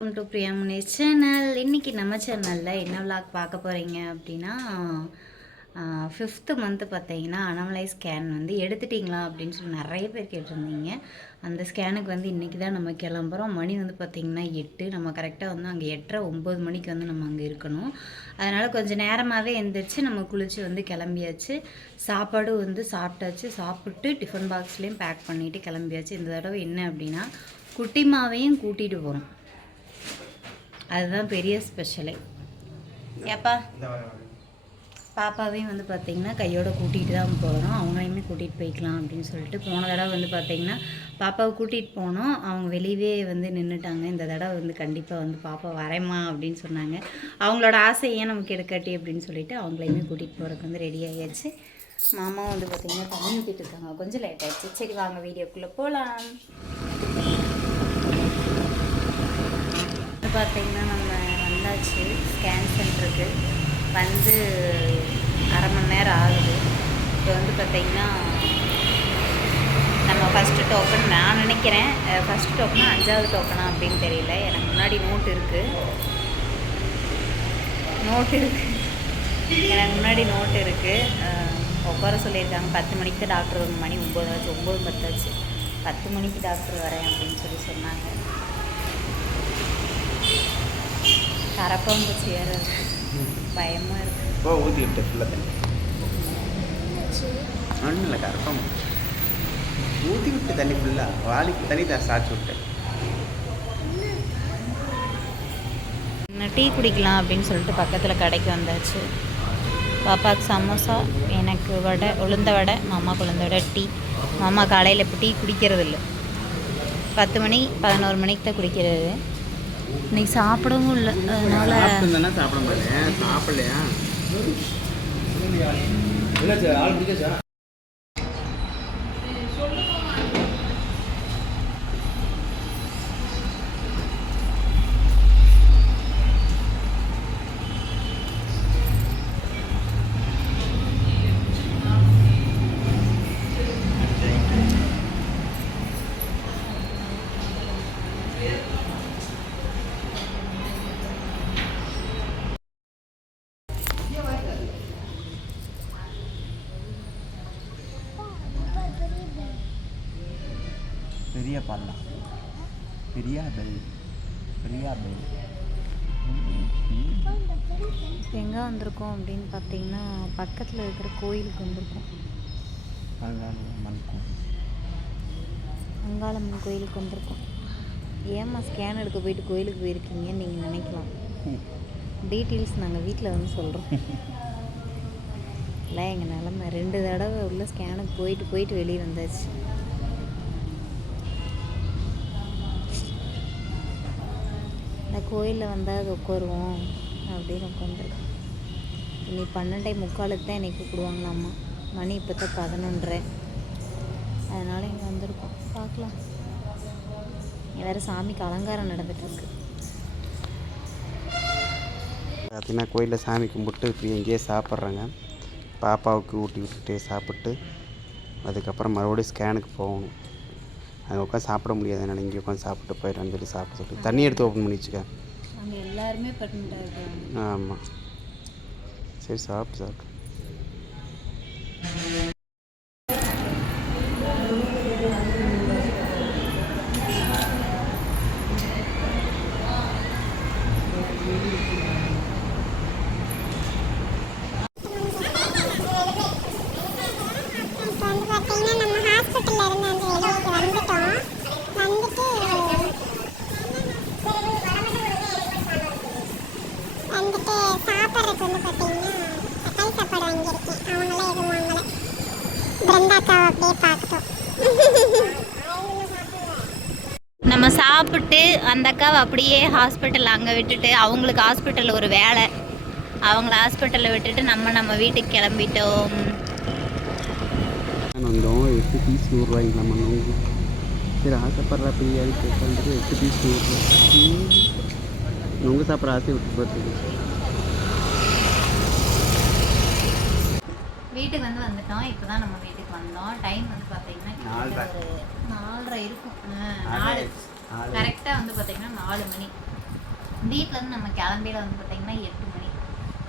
Welcome to Priya Munesh channel. இன்றைக்கி நம்ம சேனலில் என்ன விளாக் பார்க்க போகிறீங்க அப்படின்னா 5th மந்த்து பார்த்தீங்கன்னா அனமலை ஸ்கேன் வந்து எடுத்துட்டிங்களா அப்படின்னு சொல்லி நிறைய பேர் கேட்டிருந்தீங்க. அந்த ஸ்கேனுக்கு வந்து இன்றைக்கி தான் நம்ம கிளம்புறோம். மணி வந்து பார்த்திங்கன்னா 8. நம்ம கரெக்டாக வந்து அங்கே 8:30 9 மணிக்கு வந்து நம்ம அங்கே இருக்கணும். அதனால் கொஞ்சம் நேரமாகவே எழுந்திரிச்சு நம்ம குளித்து வந்து கிளம்பியாச்சு. சாப்பாடு வந்து சாப்பிட்டாச்சு. சாப்பிட்டு டிஃபன் பாக்ஸ்லேயும் பேக் பண்ணிவிட்டு கிளம்பியாச்சு. இந்த தடவை என்ன அப்படின்னா குட்டிமாவையும் கூட்டிகிட்டு போகிறோம். அதுதான் பெரிய ஸ்பெஷலே. ஏப்பா பாப்பாவையும் வந்து பார்த்திங்கன்னா கையோடு கூட்டிகிட்டு தான் போகிறோம். அவங்களையுமே கூட்டிகிட்டு போய்க்கலாம் அப்படின்னு சொல்லிட்டு போன தடவை வந்து பார்த்திங்கன்னா பாப்பாவை கூட்டிகிட்டு போனோம். அவங்க வெளியவே வந்து நின்றுட்டாங்க. இந்த தடவை வந்து கண்டிப்பாக வந்து பாப்பா வரேம்மா அப்படின்னு சொன்னாங்க. அவங்களோட ஆசை ஏன் நமக்கு எடுக்காட்டி அப்படின்னு சொல்லிட்டு அவங்களையுமே கூட்டிகிட்டு போகிறதுக்கு வந்து ரெடி ஆகியாச்சு. மாமாவும் வந்து பார்த்திங்கன்னா தண்ணி ஊற்றிட்டு இருக்காங்க. கொஞ்சம் லேட் ஆகிடுச்சு. சரி வாங்க வீடியோக்குள்ளே போகலாம். பார்த்திங்கன்னா நம்ம வந்தாச்சு ஸ்கேன் சென்டருக்கு. வந்து அரை மணி நேரம் ஆகுது. இப்போ வந்து பார்த்திங்கன்னா நம்ம ஃபஸ்ட்டு டோக்கன் நான் நினைக்கிறேன் ஃபஸ்ட்டு டோக்கனா 5வது டோக்கனா அப்படின்னு தெரியல. எனக்கு முன்னாடி நோட் இருக்குது எனக்கு முன்னாடி நோட் இருக்குது. உட்கார சொல்லியிருக்காங்க. 10 மணிக்கு தான் டாக்டர் ஒரு மணி 9 ஆச்சு. 9:10 ஆச்சு. 10 மணிக்கு டாக்டர் வரேன் அப்படின்னு சொல்லி சொன்னாங்க. கரப்பாம்பூச்சி வேறு இருக்குது. பயமாக இருக்குது. ஊற்றிக்கிட்டு ஃபுல்லாக தண்ணி ஒன்றும் இல்லை. கரப்பாம்பூச்சி ஊற்றி விட்டு தண்ணி ஃபுல்லாக வாளிக்கு தண்ணி சாய்ச்சி விட்டேன். டீ குடிக்கலாம் அப்படின்னு சொல்லிட்டு பக்கத்தில் கடைக்கு வந்தாச்சு. பாப்பாவுக்கு சமோசா, எனக்கு வடை, உளுந்த வடை, மாமாவுக்கு உளுந்த வடை, டீ. மாமா காலையில் இப்போ டீ குடிக்கிறது இல்லை. 10 மணி 11 மணிக்கு தான் குடிக்கிறது. இன்னைக்கு சாப்பிடவும் இல்லை. அதனால சாப்பிட மாட்டேன். சாப்பிடலையா பெரிய பல்லா பெரியா பெல் எங்கே வந்திருக்கோம் அப்படின்னு பார்த்தீங்கன்னா பக்கத்தில் இருக்கிற கோயிலுக்கு வந்திருக்கோம். அங்காளம்மன் கோயிலுக்கு வந்திருக்கோம். ஏம்மா ஸ்கேன் எடுக்க போயிட்டு கோயிலுக்கு போயிருக்கீங்கன்னு நீங்கள் நினைக்கலாம். டீட்டெயில்ஸ் நாங்கள் வீட்டில் வந்து சொல்கிறோம். இல்லை எங்கள் நிலமை 2 தடவை உள்ள ஸ்கேனுக்கு போயிட்டு வெளியே வந்தாச்சு. இந்த கோயிலில் வந்தால் அது உட்காருவோம் அப்படின்னு உட்காந்துருக்கோம். இன்னைக்கு 12:45 தான் என்னை கூப்பிடுவாங்களாம்மா. மணி இப்போ தான் 11:30. அதனால் இங்கே வந்திருக்கோம். பார்க்கலாம். வேறு சாமிக்கு அலங்காரம் நடந்துகிட்ருக்கு. பார்த்தீங்கன்னா கோயிலில் சாமி கும்பிட்டு இப்படி எங்கேயே சாப்பிட்றாங்க. பாப்பாவுக்கு ஊட்டி விட்டுட்டு சாப்பிட்டு அதுக்கப்புறம் மறுபடியும் ஸ்கேனுக்கு போகணும். அங்கே உட்காந்து சாப்பிட முடியாது. என்னால் இங்கே உட்காந்து சாப்பிட்டு போயிடலான்னு சொல்லி சாப்பிட சொல்லி தண்ணி எடுத்து ஓப்பன் பண்ணி வச்சுக்கேன். அங்கே எல்லாருமே பட்டுட்டாங்க. ஆமாம் சரி சாப்பிட்டு நம்ம சாப்பிட்டு அந்த அக்காவை அப்படியே ஹாஸ்பிட்டல் அங்கே விட்டுட்டு அவங்களுக்கு ஹாஸ்பிட்டலில் ஒரு வேலை. அவங்கள ஹாஸ்பிட்டலில் விட்டுட்டு நம்ம வீட்டுக்கு கிளம்பிட்டோம். வந்தோம் 8 பீஸ் 100 ரூபாய்ங்களா மண்ணவங்க. சரி ஆசைப்படுற பெரிய வந்துட்டு 8 பீஸ் 100 ரூபாய். உங்கள் சாப்பிட்ற ஆசையை விட்டு போகிறதுக்கு வீட்டுக்கு வந்துட்டோம். இப்போ தான் நம்ம வீட்டுக்கு வந்தோம். டைம் வந்து பார்த்தீங்கன்னா 4:30 இருக்கும். 4 கரெக்டாக வந்து பார்த்தீங்கன்னா 4 மணி. வீட்டிலேருந்து நம்ம கிளம்பியில வந்து பார்த்தீங்கன்னா 8 மணி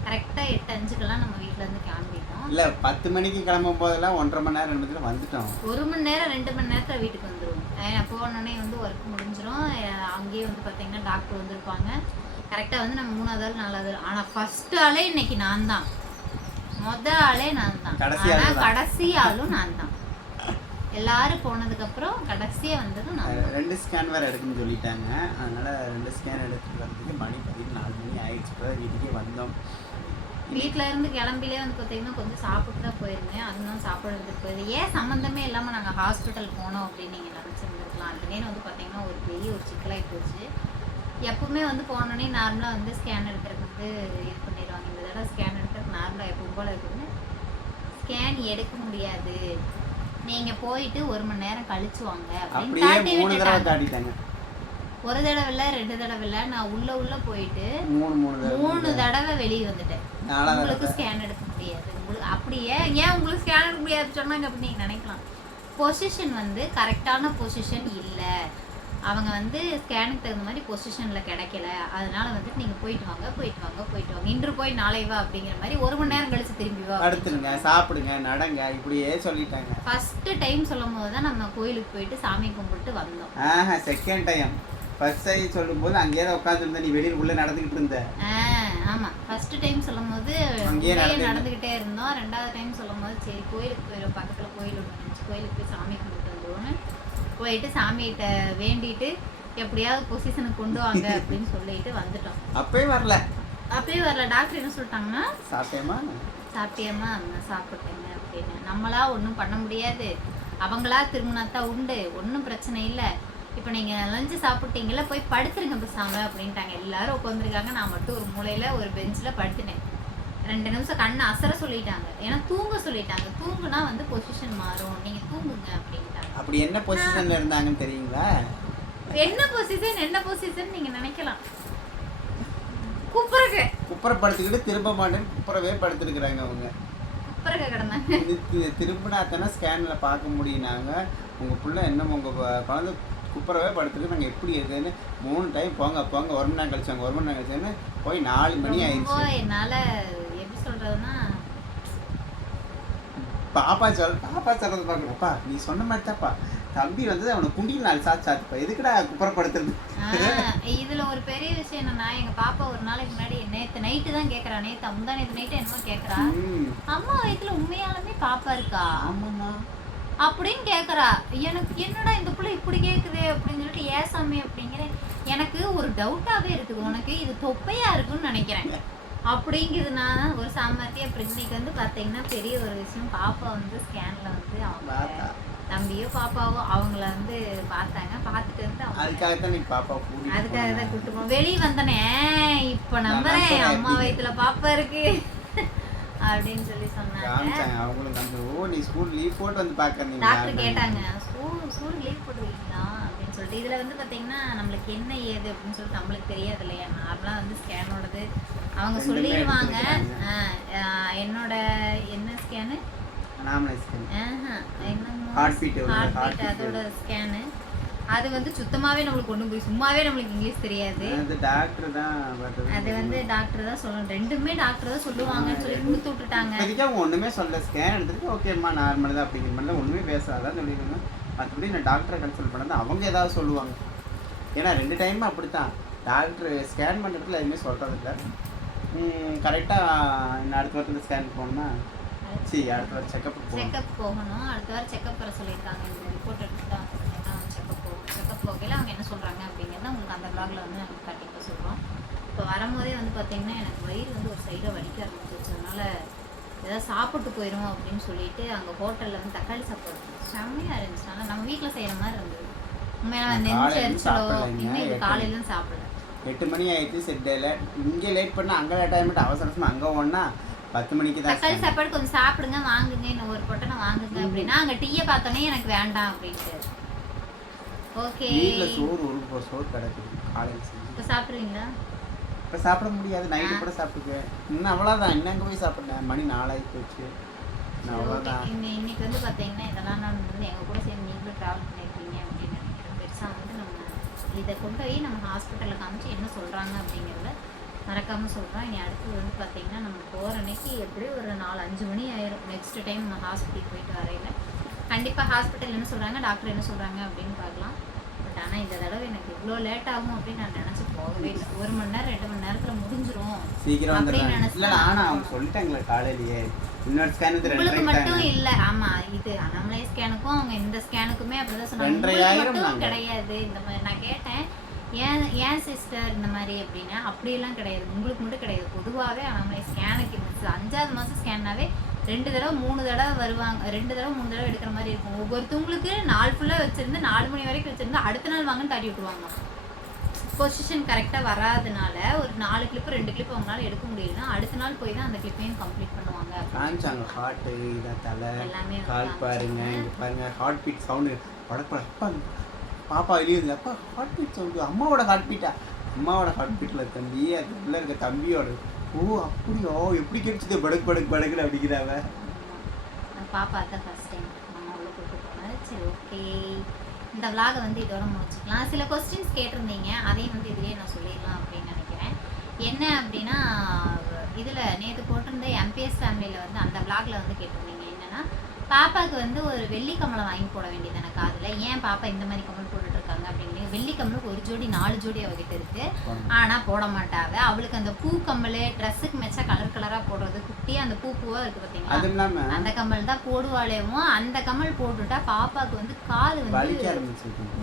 கரெக்டாக 8:05க்கெல்லாம் நம்ம வீட்டிலேருந்து கிளம்பிட்டோம். இல்லை 10 மணிக்கு கிளம்பும் போதெல்லாம் 1.5 மணி நேரம் 2 மணி நேரம் வந்துட்டோம். 1 மணி நேரம் 2 மணி நேரத்தில் வீட்டுக்கு வந்துடுவோம். போனோடனே வந்து ஒர்க் முடிஞ்சிடும். அங்கேயே வந்து பார்த்தீங்கன்னா டாக்டர் வந்திருப்பாங்க. கரெக்டாக வந்து நம்ம 3வது ஆள் 4வது ஆள். ஆனால் ஃபஸ்ட்டு ஆளே இன்னைக்கு நான் தான். ஆளே நான் தான். ஆனால் கடைசி ஆளும் நான் தான். எல்லாரும் போனதுக்கப்புறம் கடைசியாக வந்ததும் நான் தான். 2 ஸ்கேன் வேறு எடுக்கணும்னு சொல்லிட்டாங்க. அதனால் 2 ஸ்கேன் எடுத்துட்டு வரதுக்கு மணி 4 மணி ஆயிடுச்சு. இப்போ வீட்டுக்கே வந்தோம். வீட்டில் இருந்து கிளம்பிலே வந்து பார்த்தீங்கன்னா கொஞ்சம் சாப்பிட்டு தான் போயிருந்தேன். அதுதான் சாப்பாடு எடுத்துகிட்டு போயிருந்தேன். ஏன் சம்மந்தமே இல்லாமல் நாங்கள் ஹாஸ்பிட்டல் போனோம் அப்படின்னு நீங்கள் நினச்சிருந்துருக்கலாம். அந்த நேரம் வந்து பார்த்தீங்கன்னா ஒரு பெரிய ஒரு சிக்கலாகி போச்சு. எப்பவுமே வந்து போனோடனே நார்மலாக வந்து ஸ்கேன் எடுக்கிறதுக்கு வந்து இது பண்ணிடுவாங்க. இந்த தடவை ஸ்கேன் எடுக்கிறதுக்கு நார்மலாக எப்பவும் போல் இருக்குதுன்னு ஸ்கேன் எடுக்க முடியாது, நீங்கள் போயிட்டு 1 மணி நேரம் கழிச்சு வாங்க அப்படின்னு காட்டி விட்டுட்டாங்க. ஒரு தடவை இல்லை 2 தடவை இல்லை, நான் உள்ள போயிட்டு 3 தடவை வெளியே வந்துட்டேன். உங்களுக்கு ஸ்கேன் எடுக்க முடியாது. உங்களுக்கு அப்படியே ஏன் உங்களுக்கு ஸ்கேன் எடுக்க முடியாது சொன்னாங்க அப்படின்னு நீங்கள் நினைக்கலாம். பொசிஷன் வந்து கரெக்டான பொசிஷன் இல்லை. அவங்க வந்து ஸ்கேனுக்கு தகுந்த மாதிரி பொசிஷனில் கிடைக்கல. அதனால வந்துட்டு நீங்கள் போயிட்டு வாங்க இன்று போய் நாளை வா அப்படிங்கிற மாதிரி 1 மணி நேரம் கழிச்சு திரும்பி வா, அடுத்துருங்க, சாப்பிடுங்க, நடங்க, இப்படியே சொல்லிட்டாங்க. ஃபர்ஸ்ட் டைம் சொல்லும் போது தான் நம்ம கோயிலுக்கு போயிட்டு சாமி கும்பிட்டு வந்தோம். செகண்ட் டைம் ஃபர்ஸ்ட் டைம் சொல்லும்போது அங்கேயே தான் உட்காந்துருந்த, நீ வெளியில் உள்ளே நடந்துக்கிட்டு இருந்த. ஆமாம், ஃபர்ஸ்ட் டைம் சொல்லும் போது அங்கேயே நடந்துக்கிட்டே இருந்தோம். 2வது டைம் சொல்லும் போது சரி கோயிலுக்கு போயிடும், பக்கத்தில் கோயில் ஒன்று இருந்துச்சு, கோயிலுக்கு போய் சாமி கும்பிட்டு வந்துடுவோன்னு போயிட்டு சாமிகிட்ட வேண்டிட்டு எப்படியாவது பொசிஷனுக்கு கொண்டு வாங்க அப்படின்னு சொல்லிட்டு வந்துட்டோம். அப்பயே வரல. டாக்டர் என்ன சொல்லிட்டாங்கன்னா, சாப்பிட்டியம்மா சாப்பிட்டேங்க அப்படின்னு. நம்மளா ஒன்றும் பண்ண முடியாது, அவங்களா திரும்பினாத்தான் உண்டு, ஒன்றும் பிரச்சனை இல்லை. இப்போ நீங்கள் லஞ்சு சாப்பிட்டீங்களா, போய் படுத்துருங்க பேசாம அப்படின்ட்டாங்க. எல்லாரும் உட்காந்துருக்காங்க, நான் மட்டும் ஒரு மூலையில் ஒரு பெஞ்சில் படுத்துனேன். 2 நிமிஷம் கண்ணை அசர சொல்லிட்டாங்க. ஏன்னா தூங்க சொல்லிட்டாங்க. தூங்குனா வந்து பொசிஷன் மாறும், நீங்கள் தூங்குங்க அப்படின்ட்டாங்க. அப்படி என்ன பொசிஷன்ல இருந்தாங்கன்னு தெரியுங்களா? என்ன பொசிஷன் நீங்க நினைக்கலாம். குப்புற படுத்துக்கிட்டு திரும்ப மாட்டேன்னு குப்புறவே படுத்துருக்குறாங்க அவங்க. குப்புறக்க கிடந்தாங்க. திரும்பினாத்தானே ஸ்கேனில் பார்க்க முடியினாங்க. உங்கள் பிள்ளை என்ன உங்கள் குழந்தை குப்புறவே படுத்துருக்கு, நாங்கள் எப்படி இருக்குதுன்னு 3 டைம் போங்க 1 மணி நேரம் கழிச்சாங்க. 1 மணி நேரம் கழிச்சான்னு போய் 4 மணி ஆயிடுச்சு. என்னால் எப்படி சொல்கிறதுன்னா, பாப்பா சொல்றது பார்க்குறப்பா நீ சொன்ன மாதிரி தான்ப்பா, தம்பி வந்து அவனை குண்டியில் 4 சாத்துப்பா, எதுக்குடா குப்புறப்படுத்துறது. இதுல ஒரு பெரிய விஷயம் என்னன்னா, எங்க பாப்பா ஒரு நாளைக்கு முன்னாடி நேற்று நைட்டு தான் கேட்குறா, முந்தானேத்து நைட்டு என்னமோ கேட்குறா, அம்மா வயிற்றுல உண்மையாலுமே பாப்பா இருக்கா அப்படின்னு கேட்குறா. எனக்கு என்னடா இந்த பிள்ளை இப்படி கேட்குது அப்படின்னு சொல்லிட்டு, ஏசாமி அப்படிங்கிறேன். எனக்கு ஒரு டவுட்டாகவே இருக்குது, உனக்கு இது தொப்பையா இருக்குன்னு நினைக்கிறேன் அப்படிங்கிறதுனா ஒரு சாமர்த்தியம். அப்புறம் இன்னைக்கு வந்து பார்த்தீங்கன்னா பெரிய ஒரு விஷயம், பாப்பா வந்து ஸ்கேனில் வந்து அவங்க தம்பியோ பாப்பாவோ அவங்கள வந்து பார்த்தாங்க. பார்த்துட்டு வந்து அதுக்காக தான் கூட்டு போனோம். வெளியே வந்தனே இப்போ நம்புறேன் அம்மா வயிற்றுல பாப்பா இருக்கு அப்படின்னு சொல்லி சொன்னாங்க. டாக்டர் கேட்டாங்க, ஸ்கூல் லீவ் போட்டுருக்கீங்களா அப்படின்னு சொல்லிட்டு. இதில் வந்து பார்த்தீங்கன்னா நம்மளுக்கு என்ன ஏது அப்படின்னு சொல்லிட்டு நம்மளுக்கு தெரியாது இல்லையா. நார்மலாக வந்து ஸ்கேனோடது அவங்க சொல்லிடுவாங்க. என்னோட என்ன ஸ்கேனு, அதோட ஸ்கேனு அது வந்து சுத்தமாவே நம்மளுக்கு ஒன்றும் போய் சும்மாவே நம்மளுக்கு இங்கிலீஷ் தெரியாது. அது வந்து டாக்டர் தான் சொல்லணும். 2மே டாக்டர் தான் சொல்லுவாங்கன்னு சொல்லி கொடுத்து விட்டுட்டாங்க. ஒன்றுமே சொல்ல, ஸ்கேன் எடுத்துட்டு ஓகேம்மா நார்மல் தான் அப்படிங்கிற மாதிரி ஒன்றுமே பேசாதான் சொல்லிடுங்க. மற்றபடி நான் டாக்டரை கன்சல்ட் பண்ணது அவங்க ஏதாவது சொல்லுவாங்க. ஏன்னா 2 டைமும் அப்படித்தான், டாக்டர் ஸ்கேன் பண்ணுறதுல எதுவுமே சொல்கிறதில்ல. கரெக்டாக அடுத்த வாரத்தில் ஸ்கேன் போகணும்னா அடுத்த வாரம் செக்கப் போகணும். அடுத்த வாரம் செக்கப் வர சொல்லியிருக்காங்க. இந்த ரிப்போர்ட் எடுத்துட்டு தான் செக்கப் போகணும். செக்கப் போகையில் அவங்க என்ன சொல்கிறாங்க அப்படிங்கிறத உங்களுக்கு அந்த ப்ளாகில் வந்து நாங்கள் கண்டிப்பாக சொல்கிறோம். இப்போ வரும்போதே வந்து பார்த்திங்கன்னா எனக்கு வயிறு வந்து ஒரு சைடாக வலிக்க ஆரம்பிச்சிச்சு. அதனால் ஏதாவது சாப்பிட்டு போயிடும் அப்படின்னு சொல்லிட்டு அங்கே ஹோட்டலில் வந்து தக்காளி சாப்பாடு செம்மையாக இருந்துச்சு. அதனால் நம்ம வீட்டில் செய்கிற மாதிரி இருந்தது. உண்மையாக நெஞ்சு அரிச்சலோ இன்னும் இது காலையிலும் சாப்பிடல. 8 மணி ஆயிடுச்சு. செட்டில் இங்கே லேட் பண்ணால் அங்கே லேட் ஆகிட்டு அவசரமாக அங்கே ஒன்றா 10 மணிக்கு தான் தக்காளி சாப்பாடு கொஞ்சம் சாப்பிடுங்க, வாங்குங்க, இன்னும் ஒரு பொட்டனை வாங்குங்க அப்படின்னா அங்கே டீயை பார்த்தோன்னே எனக்கு வேண்டாம் அப்படின்ட்டு. ஓகே வீட்டில் சோறு கிடக்குது காலையில் செஞ்சு. இப்போ சாப்பிட்றீங்களா? இப்போ சாப்பிட முடியாது, நைட்டு கூட சாப்பிட்டுக்குவேன். இன்னும் அவ்வளோதான், இன்னும் அங்கே போய் சாப்பிட்றேன். மணி 4 ஆகி போச்சு. அவ்வளோதான். இன்னைக்கு வந்து பார்த்தீங்கன்னா இதெல்லாம் நான் வந்து எங்கள் கூட சேர்ந்து நீங்களும் ட்ராவல் பண்ணியிருக்கீங்க அப்படின்னு நினைக்கிறேன். பெருசாக வந்து நம்ம இதை கொண்டு போய் நம்ம ஹாஸ்பிட்டலில் காமிச்சு என்ன சொல்கிறாங்க அப்படிங்கிறத மறக்காமல் சொல்கிறோம். இனி அடுத்து வந்து பார்த்திங்கன்னா நம்ம போகிற அன்னைக்கு எப்படியும் ஒரு 4-5 மணி ஆயிரும். நெக்ஸ்ட் டைம் நம்ம ஹாஸ்பிட்டல் போயிட்டு வரையில கண்டிப்பாக ஹாஸ்பிட்டல் என்ன சொல்கிறாங்க, டாக்டர் என்ன சொல்கிறாங்க அப்படின்னு பார்க்கலாம். பட் ஆனால் இந்த தடவை எனக்கு இவ்வளோ லேட் ஆகும் அப்படின்னு நான் நினச்சி போகவே இல்லை. 1 மணி நேரம் 2 மணி நேரத்தில் முடிஞ்சிரும் சீக்கிரம் அப்படின்னு வந்துடுறாங்க. இல்லை ஆனால் அவங்க சொல்லிட்டாங்களே காலையிலேயே இன்னொரு ஸ்கேன் உங்களுக்கு மட்டும் இல்லை. ஆமாம், இது அனாமலை ஸ்கேனுக்கும் அவங்க இந்த ஸ்கேனுக்குமே அப்படிதான் சொன்னாங்க. 2,500 மட்டும் கிடையாது இந்த மாதிரி. நான் கேட்டேன் ஏன் சிஸ்டர் இந்த மாதிரி அப்படின்னா, அப்படியெல்லாம் கிடையாது, உங்களுக்கு மட்டும் கிடையாது, பொதுவாகவே அனாமலை ஸ்கேனுக்கு 5ஆவது மாதம் ஸ்கேன்னாவே 2 தடவை 3 தடவை வருவாங்க. 2 தடவை 3 தடவை எடுக்கிற மாதிரி இருக்கும். ஒவ்வொருத்தவங்களுக்கு நாள் ஃபுல்லாக வச்சுருந்து 4 மணி வரைக்கும் வச்சுருந்து அடுத்த நாள் வாங்கன்னு தட்டி விட்டுருவாங்க. பொசிஷன் கரெக்டாக வராதனால ஒரு 4 கிளிப்பு 2 கிளிப் அவங்களால எடுக்க முடியலன்னா அடுத்த நாள் போய் தான் அந்த கிளிப்பையும் கம்ப்ளீட் பண்ணுவாங்க. காமிச்சாங்க ஹார்ட்டு, இதை தலை, எல்லாமே கால் பாருங்க, இங்கே பாருங்க ஹார்ட் பீட் சவுண்டு படப்பட. அப்பா பாப்பா வெளியே அப்பா ஹார்ட் பீட் சவுண்டு, அம்மாவோட ஹார்ட் பீட்டா? அம்மாவோட ஹார்ட் பீட்டில் தம்பி, அதுக்குள்ளே இருக்க தம்பியோட. ஓ அப்படியோ, எப்படி கிடைச்சது படுக்கு படுக்கு படுக்குன்னு அப்படிங்கிறாவ. பாப்பா தான் ஃபர்ஸ்ட் டைம் அம்மா உள்ள கூப்பிட்டு போனேன். சரி ஓகே, இந்த விலாகை வந்து இதோட முடிச்சுக்கலாம். சில கொஸ்டின்ஸ் கேட்டிருந்தீங்க, அதையும் வந்து இதுலேயே நான் சொல்லிடலாம் அப்படின்னு நினைக்கிறேன். என்ன அப்படின்னா, இதில் நேற்று போட்டிருந்த எம்பிஎஸ் ஃபேமிலியில் வந்து அந்த விலாகில் வந்து கேட்டிருந்தீங்க என்னென்னா, பாப்பாவுக்கு வந்து ஒரு வெள்ளி கமலம் வாங்கி போட வேண்டியது எனக்கு காதில். ஏன் பாப்பா இந்த மாதிரி கமல் போட்டுட்டு இருக்காங்க அப்படின்னு. வெள்ளி கமலுக்கு 1 ஜோடி 4 ஜோடி அவகிட்ட இருக்கு, ஆனால் போட மாட்டாங்க. அவளுக்கு அந்த பூ கம்மல் ட்ரெஸ்ஸுக்கு மெச்சா கலர் கலராக போடுறது, குட்டியாக அந்த பூவாக இருக்குது பார்த்தீங்களா, அந்த கம்மல் தான் போடுவாளேவும். அந்த கம்மல் போட்டுட்டா பாப்பாவுக்கு வந்து காது வந்து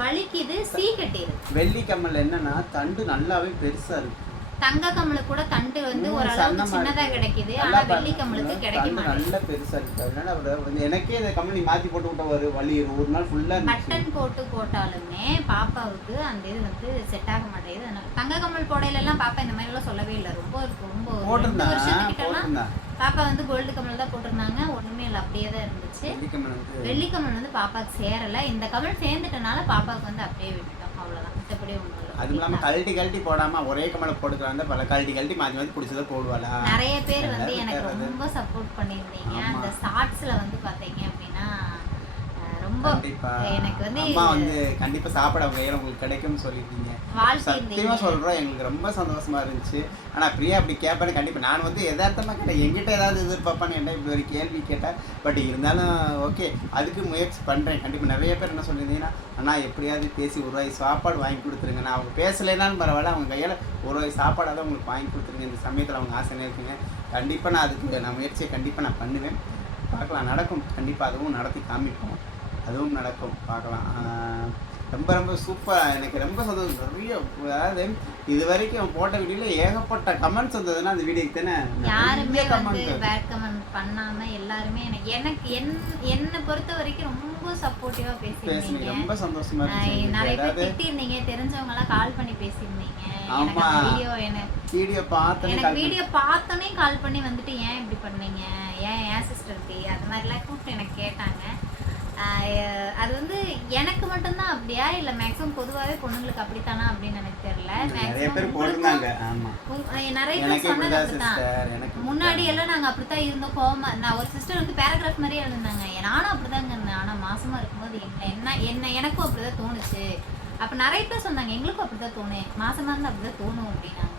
வலிக்குது, சீ கட்டிடுது. வெள்ளி கம்மல் என்னன்னா தண்டு நல்லாவே பெருசா இருக்கு. தங்க கமலுக்கு கூட தண்டு வந்து ஓரளவுக்கு சின்னதா கிடைக்குது, ஆனா வெள்ளி கமலுக்கு கிடைக்க மாட்டேங்குது. நல்ல பெருசா இருக்கு. அதனால அவரு எனக்கே இந்த கம்பெனி மாத்தி போட்டு விட்ட வலி ஒரு நாள் ஃபுல்லா பட்டன் போட்டாலுமே பாப்பாவுக்கு அந்த இது வந்து செட் ஆக மாட்டேங்குது. அதனால தங்க கமல் போடையில எல்லாம் பாப்பா இந்த மாதிரி எல்லாம் சொல்லவே இல்லை. ரொம்ப 2 வருஷத்துக்கிட்டலாம் பாப்பா வந்து கோல்டு கமல் தான் போட்டிருந்தாங்க, ஒண்ணுமே இல்லை, அப்படியே தான் இருந்துச்சு. வெள்ளி கமல் வந்து பாப்பாவுக்கு சேரல. இந்த கமல் சேர்ந்துட்டனால பாப்பாவுக்கு வந்து அப்படியே விட்டுட்டோம், அவ்வளவுதான். மற்றபடி ஒண்ணு அதுவும் இல்லாம கழட்டி போடாம ஒரே கமலை போட்டுக்கிறாங்க. பல கழட்டி மாத்தி வந்து பிடிச்சதை போடுவாளா. நிறைய பேர் வந்து எனக்கு ரொம்ப சப்போர்ட் பண்ணியிருந்தீங்க. அந்த ஷார்ட்ஸ்ல வந்து பாத்தீங்க அப்படின்னா ரொம்ப எனக்கு வந்து அம்மா வந்து கண்டிப்பா சாப்பிட அவங்க உங்களுக்கு கிடைக்கும்னு சொல்லிட்டீங்க. சத்தியமா சொல்றோம், எங்களுக்கு ரொம்ப சந்தோஷமா இருந்துச்சு. ஆனா பிரியா அப்படி கேட்பானு கண்டிப்பா நான் வந்து யதார்த்தமா கேட்டேன், எங்கிட்ட ஏதாவது எதிர்பார்ப்பான்னு என்ன இப்படி ஒரு கேள்வி கேட்டேன். பட் இருந்தாலும் ஓகே, அதுக்கு முயற்சி பண்றேன். கண்டிப்பா நிறைய பேர் என்ன சொல்லியிருந்தீங்கன்னா, அண்ணா எப்படியாவது பேசி 1 ரூபாய் சாப்பாடு வாங்கி கொடுத்துருங்க. நான் அவங்க பேசலைனாலும் பரவாயில்ல, அவங்க கையில 1 ரூபாய் சாப்பாடாவது உங்களுக்கு வாங்கி கொடுத்துருங்க. இந்த சமயத்தில் அவங்க ஆசை இருக்குங்க. கண்டிப்பா நான் அதுக்கு நான் முயற்சியை கண்டிப்பா நான் பண்ணுவேன். பார்க்கலாம், நடக்கும். கண்டிப்பா அதுவும் நடத்தி காமிப்போம், அதுவும் நடக்கும், பார்க்கலாம். ரொம்ப ரொம்ப சூப்பராக, எனக்கு ரொம்ப சந்தோஷம். நிறைய, அதாவது இது வரைக்கும் போட்ட வீடியோவில் ஏகப்பட்ட கமெண்ட்ஸ் வந்ததுன்னா அந்த வீடியோக்கு தானே யாருமே வந்து பேட் கமெண்ட் பண்ணாம எல்லாருமே எனக்கு என்னை பொறுத்த வரைக்கும் ரொம்ப சப்போர்ட்டிவா பேசியிருந்தீங்க. ரொம்ப சந்தோஷமா இருந்துச்சு. நிறைய பேர் திட்டிருந்தீங்க, தெரிஞ்சவங்க எல்லாம் கால் பண்ணி பேசியிருந்தீங்க. ஆமா, வீடியோ பார்த்தோன்னே கால் பண்ணி வந்துட்டு ஏன் இப்படி பண்ணீங்க, ஏன் சிஸ்டருக்கு அது மாதிரிலாம் கூப்பிட்டு எனக்கு கேட்டாங்க. அது வந்து எனக்கு மட்டும்தான் அப்படியா இல்லை மேக்ஸிமம் பொதுவாகவே பொண்ணுங்களுக்கு அப்படித்தானா அப்படின்னு எனக்கு தெரியல. நிறைய பேர் போடுறாங்க. ஆமா, நிறைய பேர் சொன்னது அப்படித்தான். முன்னாடி எல்லாம் நாங்கள் அப்படித்தான் இருந்தோம், கோவமா. நான் ஒரு சிஸ்டர் வந்து பேராகிராஃப் மாதிரியே எழுதிருந்தாங்க, நானும் அப்படிதாங்க இருந்தேன். ஆனால் மாசமா இருக்கும்போது எனக்கும் அப்படிதான் தோணுச்சு. அப்போ நிறைய பேர் சொன்னாங்க எங்களுக்கும் அப்படிதான் தோணும், மாசமா இருந்தால் அப்படிதான் தோணும் அப்படின்னாங்க.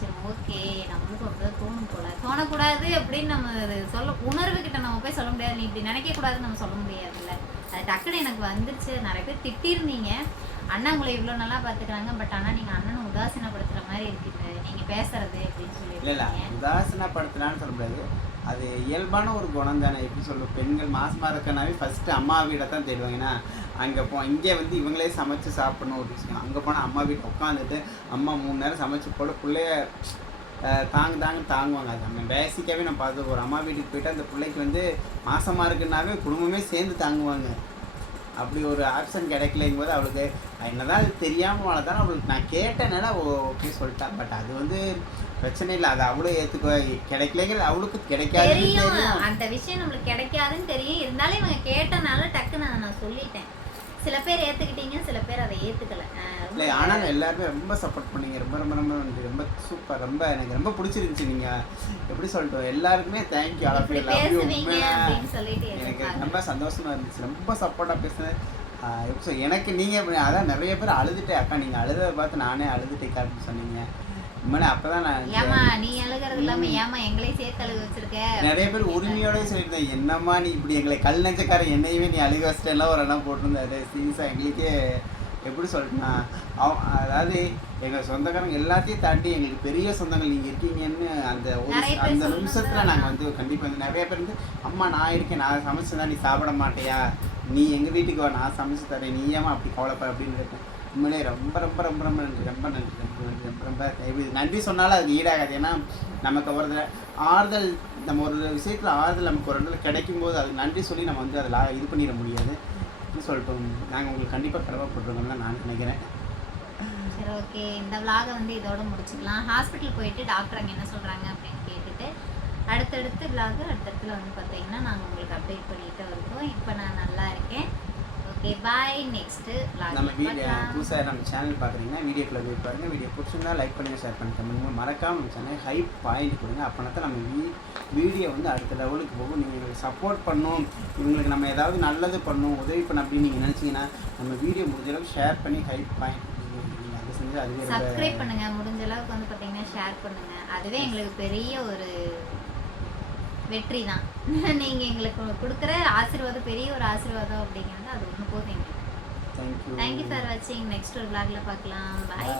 சரி ஓகே, நம்மளுக்கும் அப்படிதான் தோணும் போல, தோணக்கூடாது அப்படின்னு நம்ம சொல்ல உணர்வுகிட்ட நம்ம போய் சொல்ல முடியாது. நீ இப்படி நினைக்கக்கூடாதுன்னு நம்ம சொல்ல முடியாதுல்ல. அது டக்குன்னு எனக்கு வந்துருச்சு. நிறைய பேர் திட்டிருந்தீங்க, அண்ணா உங்களை இவ்வளோ நல்லா பார்த்துக்கிறாங்க, பட் ஆனால் நீங்கள் அண்ணனை உதாசீனப்படுத்துகிற மாதிரி இருக்குது நீங்கள் பேசுறது அப்படின்னு சொல்லி. இல்லை உதாசீனப்படுத்தலான்னு சொல்ல முடியாது, அது இயல்பான ஒரு குணம் தானே. எப்படி சொல்லுவோம், பெண்கள் மாசமாக இருக்கனாவே ஃபஸ்ட்டு அம்மா வீடை தான் தேடுவாங்க. ஏன்னா அங்கே இங்கே வந்து இவங்களே சமைச்சு சாப்பிடணும் ஒரு விஷயம். அங்கே போனால் அம்மா வீட்டை உட்காந்துட்டு அம்மா 3 நேரம் சமைச்சு போட பிள்ளைய தாங்குவாங்க. அது நம்ம பேசிக்காகவே நம்ம பார்த்து ஒரு அம்மா வீட்டுக்கு போய்ட்டு அந்த பிள்ளைக்கு வந்து மாசமாக இருக்குன்னாவே குடும்பமே சேர்ந்து தாங்குவாங்க. அப்படி ஒரு ஆப்ஷன் கிடைக்கலைங்கும் போது அவளுக்கு என்னதான் அது தெரியாமல் வளர்த்தாலும் அவளுக்கு நான் கேட்டனால ஓகே சொல்லிட்டான். பட் அது வந்து பிரச்சனை இல்லை, அது அவளும் ஏற்றுக்குவா. கிடைக்கலைங்கிறது அவளுக்கு கிடைக்காது தெரியும், அந்த விஷயம் நம்மளுக்கு கிடைக்காதுன்னு தெரியும். இருந்தாலும் இவங்க கேட்டனால டக்குன்னு நான் சொல்லிட்டேன். சில பேர் ஏற்றுக்கிட்டீங்க, சில பேர் அதை ஏற்றுக்கல. இல்லை, ஆனால் எல்லாருமே ரொம்ப சப்போர்ட் பண்ணீங்க. ரொம்ப ரொம்ப ரொம்ப நன்றி, ரொம்ப சூப்பர், ரொம்ப எனக்கு ரொம்ப பிடிச்சிருந்துச்சு. நீங்கள் எப்படி சொல்லிட்டோம், எல்லாருக்குமே தேங்க்யூ. எனக்கு ரொம்ப சந்தோஷமாக இருந்துச்சு, ரொம்ப சப்போர்ட்டாக பேசுனேன். எனக்கு நீங்கள் அதான் நிறைய பேர் அழுதுட்டேன் அக்கா, நீங்கள் அழுததை பார்த்து நானே அழுதுட்டேன் அப்படின்னு சொன்னீங்க. உண்மையிலே அப்போ தான் நான் ஏமா நீ அழுகிறது இல்லாம ஏமா எங்களையும் சேர்த்து அழுக வச்சிருக்க. நிறைய பேர் உரிமையோடய சொல்லியிருந்தேன், என்னம்மா நீ இப்படி எங்களை கல் நெஞ்சக்காரன் என்னையுமே நீ அழுக வச்சிட்டேன்லாம் ஒரு இடம் போட்டிருந்தாரு. சீரியஸாக எங்களுக்கே எப்படி சொல்லிட்டுனா, அதாவது எங்கள் சொந்தக்காரங்க எல்லாத்தையும் தாண்டி எங்களுக்கு பெரிய சொந்தங்கள் நீங்கள் இருக்கீங்கன்னு அந்த நிமிஷத்தில் நாங்கள் வந்து கண்டிப்பாக வந்து நிறைய பேர் வந்து அம்மா நான் இருக்கேன், நான் சமைச்சதா நீ சாப்பிட மாட்டேயா, நீ எங்கள் வீட்டுக்கு வா நான் சமைச்சு தரேன், நீ ஏமா அப்படி கவலைப்பா அப்படின்னு இருக்கேன். உண்மையிலே ரொம்ப ரொம்ப ரொம்ப ரொம்ப நன்றி, ரொம்ப நன்றி, ரொம்ப நன்றி, ரொம்ப ரொம்ப எப்படி நன்றி சொன்னாலும் அதுக்கு ஈடாகாது. ஏன்னா நமக்கு ஒரு ஆறுதல், நம்ம ஒரு விஷயத்தில் ஆறுதல் நமக்கு ஒரு இடத்துல கிடைக்கும் போது அது நன்றி சொல்லி நம்ம வந்து அதில் இது பண்ணிட முடியாது. சொல்லிட்டோம், நாங்கள் உங்களுக்கு கண்டிப்பாக கடமைப்பட்டுருக்கோம்னு நான் நினைக்கிறேன். சரி, ஓகே, இந்த விலாகை வந்து இதோட முடிச்சுக்கலாம். ஹாஸ்பிட்டல் போயிட்டு டாக்டர் அங்கே என்ன சொல்கிறாங்க அப்படின்னு கேட்டுட்டு அடுத்தடுத்து விலாகு அடுத்தடுத்துல வந்து பார்த்தீங்கன்னா நாங்கள் உங்களுக்கு அப்டேட் பண்ணிட்டு வருவோம். இப்போ நான் நல்லா இருக்கேன். ஓகே, பாய். நெக்ஸ்ட்டு நம்ம வீடியோ புதுசாக நம்ம சேனல் பார்க்குறீங்கன்னா வீடியோக்குள்ளே போய் பாருங்கள். வீடியோ பிடிச்சிருந்தா லைக் பண்ணுங்கள், ஷேர் பண்ணி கமெண்ட் மறக்காமல் நம்ம சேனல் ஹைப் பாயிண்ட் கொடுங்க. அப்போனா தான் நம்ம வீடியோ வந்து அடுத்த லெவலுக்கு போகும். நீங்கள் எங்களுக்கு சப்போர்ட் பண்ணணும், இவங்களுக்கு நம்ம ஏதாவது நல்லது பண்ணணும், உதவி பண்ண அப்படின்னு நீங்கள் நினச்சிங்கன்னா நம்ம வீடியோ முடிஞ்ச அளவுக்கு ஷேர் பண்ணி ஹைப் பாயிண்ட் அது செஞ்சு அதுவே சப்ஸ்கிரைப் பண்ணுங்கள். முடிஞ்ச அளவுக்கு வந்து பார்த்தீங்கன்னா ஷேர் பண்ணுங்கள். அதுவே எங்களுக்கு பெரிய ஒரு வெற்றி தான். நீங்கள் எங்களுக்கு கொடுக்குற ஆசீர்வாதம் பெரிய ஒரு ஆசீர்வாதம் அப்படிங்கிறது அது ஒன்று போதும் எங்களுக்கு. தேங்க்யூ ஃபார் வாட்சிங். நெக்ஸ்ட் ஒரு விளாகில் பார்க்கலாம். பாய்.